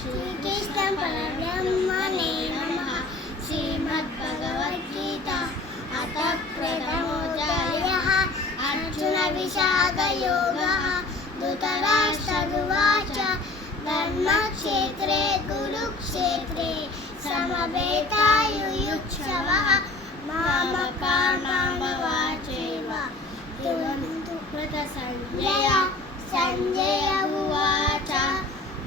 శ్రీకృష్ణ పరబ్రహ్మణే నమః. శ్రీమద్భగవద్గీత అథ ప్రథమోऽధ్యాయः. అర్జున విషాదయోగः. ధృతరాష్ట్రోవాచ ధర్మక్షేత్రే కురుక్షేత్రే సమవేతాయుయుత్సవః. మామకానామవాచైవ తువంతు సంజయ. సంజయ ఉవాచ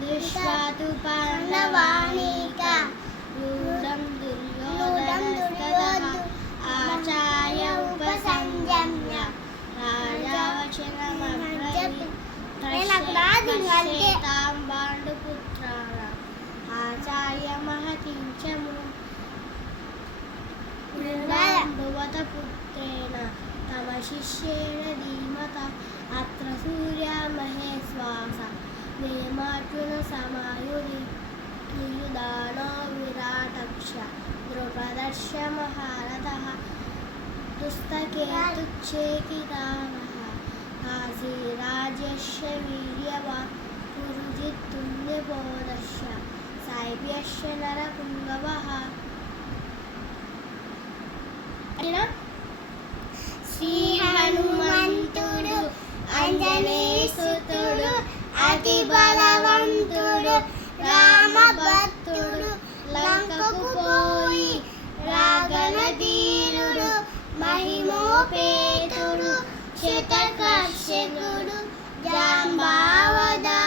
దృష్ట్వా తు పాండవానీక యూఢం దుర్యోధనస్తథా ఆచార్య ఉపసంజమ్య రాజావచనమబ్రవీత్ పాండుపుత్రాణం ఆచార్య మహతిం చ భువత పుత్రేణ తమ శిష్యేణ ధీమత అత్ర సూర్యా మహేశ్వాస నేమార్జున సమాయుధి యుయుధానో విరాటక్ష ద్రుపదర్శ మహారథః పుస్తకే తుచ్ఛేకితానః కాశీరాజ్యస్య వీర్యవాన్ పురుజిత్తుల్యబోధశ్చ సాయ్వ్యస్య నరపుంగవః. శ్రీ హనుమంతుడు అంజనీసుతుడు అతి బలవంతుడు రామభక్తుడు లంకకు పోయి రాగల ధీరుడు మహిమోపేతుడు శతకర్షకుడు జాంబావదా